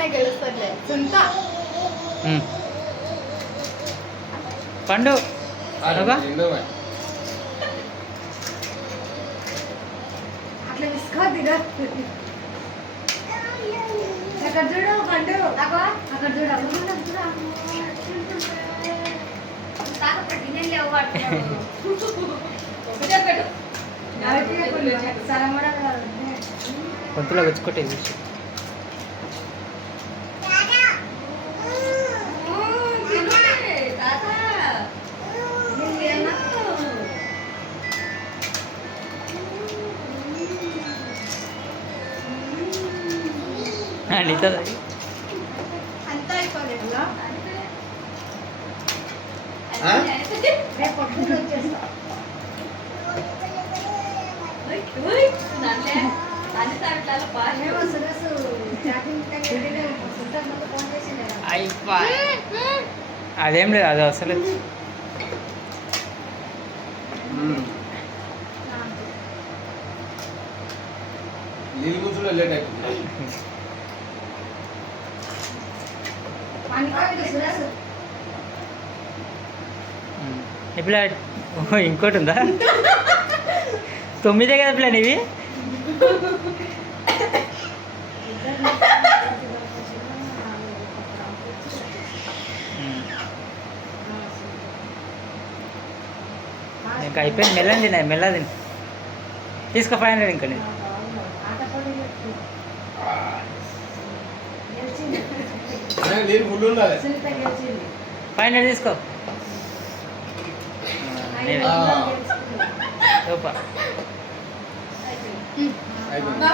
ఖచ్చితంగానే గెలుస్తుంది సుంత. పండు అట్లా తీసుకోద్ది అక్కడ చూడు పండు అక్కడ చూడు గొంతులో వెచ్చుకోటేది నీతో అంతా అయిపోలేదు అదేం లేదు అది అసలు నీళ్ళు కూర్చుంటే లేట్ అవుతుంది. ఇప్పుడు ఇంకోటి ఉందా 9 కదా ప్లాన్ ఇవి ఇంకా అయిపోయింది. మెల్లని తిన్నా మెల్లది తీసుకో 500 ఇంకా నేను నీళ్ళు ఫుల్ ఉండాలి. 500 తీసుకో సూపర్ అయిపోయింది.